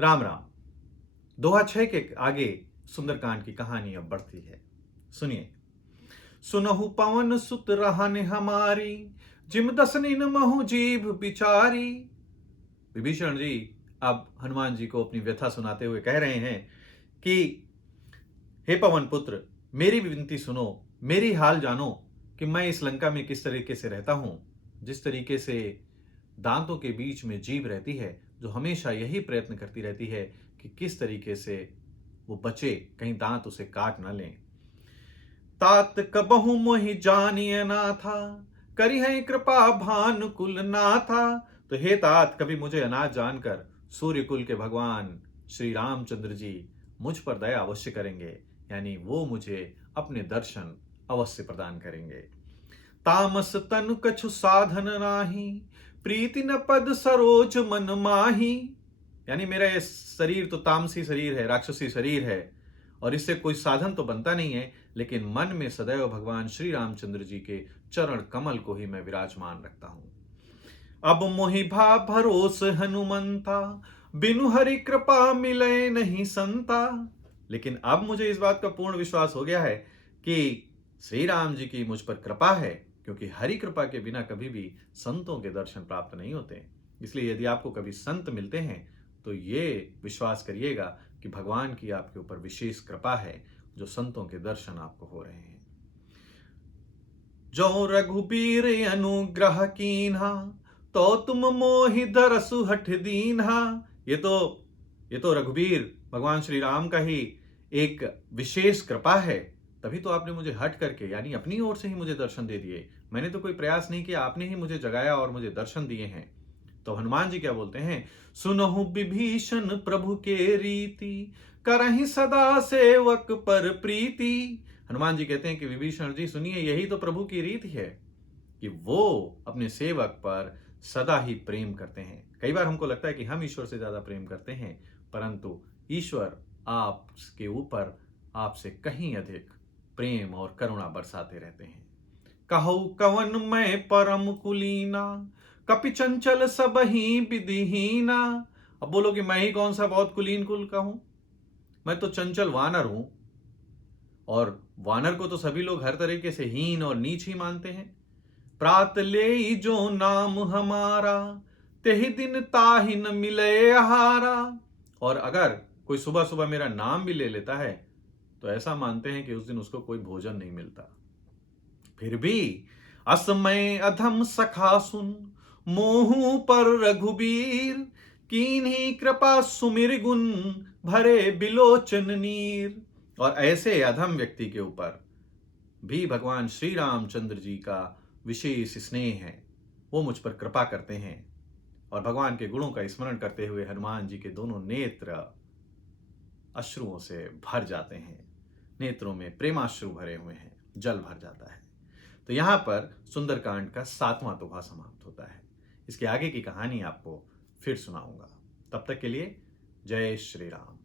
राम राम। दोहा 6 के आगे सुंदरकांड की कहानी अब बढ़ती है। सुनिए। सुनहु पवन सुत रहन हमारी, जिम दसनिन महु जीभ बिचारी। विभीषण जी अब हनुमान जी को अपनी व्यथा सुनाते हुए कह रहे हैं कि हे पवन पुत्र, मेरी विनती सुनो, मेरी हाल जानो कि मैं इस लंका में किस तरीके से रहता हूं। जिस तरीके से दांतों के बीच में जीभ रहती है, जो हमेशा यही प्रयत्न करती रहती है कि किस तरीके से वो बचे, कहीं दांत उसे काट न लें। तात कबहु मोहि जानिय ना था, करी है कृपा भानुकुल ना था। तो हे तात, कभी मुझे अनाथ जानकर सूर्य कुल के भगवान श्री रामचंद्र जी मुझ पर दया अवश्य करेंगे, यानी वो मुझे अपने दर्शन अवश्य प्रदान करेंगे। तामस तनु कछु साधन नाही, प्रीति न पद सरोज मन माही। यानी मेरा ये शरीर तो तामसी शरीर है, राक्षसी शरीर है, और इससे कोई साधन तो बनता नहीं है, लेकिन मन में सदैव भगवान श्री रामचंद्र जी के चरण कमल को ही मैं विराजमान रखता हूं। अब मोहि भा भरोस हनुमंता, बिनु हरि कृपा मिले नहीं संता। लेकिन अब मुझे इस बात का पूर्ण विश्वास हो गया है कि श्री राम जी की मुझ पर कृपा है, क्योंकि हरि कृपा के बिना कभी भी संतों के दर्शन प्राप्त नहीं होते। इसलिए यदि आपको कभी संत मिलते हैं तो ये विश्वास करिएगा कि भगवान की आपके ऊपर विशेष कृपा है, जो संतों के दर्शन आपको हो रहे हैं। जो रघुबीर अनुग्रह कीन्हा, तो तुम मोहि दरसु हठ दीन्हा। ये तो रघुबीर भगवान श्री राम का ही एक विशेष कृपा है। तभी तो आपने मुझे हट करके, यानी अपनी ओर से ही मुझे दर्शन दे दिए। मैंने तो कोई प्रयास नहीं किया, आपने ही मुझे जगाया और मुझे दर्शन दिए हैं। तो हनुमान जी क्या बोलते हैं? सुनहु विभीषण प्रभु के रीति, करहि सदा सेवक पर प्रीति। हनुमान जी कहते हैं कि विभीषण जी सुनिए, यही तो प्रभु की रीति है कि वो अपने सेवक पर सदा ही प्रेम करते हैं। कई बार हमको लगता है कि हम ईश्वर से ज्यादा प्रेम करते हैं, परंतु ईश्वर आपके ऊपर आपसे कहीं अधिक प्रेम और करुणा बरसाते रहते हैं। कहु कवन मैं परम कुलीना, कपि चंचल सब ही विधिहीना। अब बोलो कि मैं ही कौन सा बहुत कुलीन कुल का हूं? मैं तो चंचल वानर हूं, और वानर को तो सभी लोग हर तरीके से हीन और नीच ही मानते हैं। प्रात ले जो नाम हमारा, तेहि दिन ताहि न मिले आहारा। और अगर कोई सुबह सुबह मेरा नाम भी ले लेता है तो ऐसा मानते हैं कि उस दिन उसको कोई भोजन नहीं मिलता। फिर भी असमय अधम सखा सुन, मोहू पर रघुबीर। कीन्ही कृपा सुमिर गुण, भरे बिलोचन नीर। और ऐसे अधम व्यक्ति के ऊपर भी भगवान श्री रामचंद्र जी का विशेष स्नेह है। वो मुझ पर कृपा करते हैं, और भगवान के गुणों का स्मरण करते हुए हनुमान जी के दोनों नेत्र अश्रुओं से भर जाते हैं। नेत्रों में प्रेमाश्रु भरे हुए हैं, जल भर जाता है। तो यहां पर सुंदरकांड का 7वां दोहा समाप्त होता है। इसके आगे की कहानी आपको फिर सुनाऊंगा। तब तक के लिए जय श्री राम।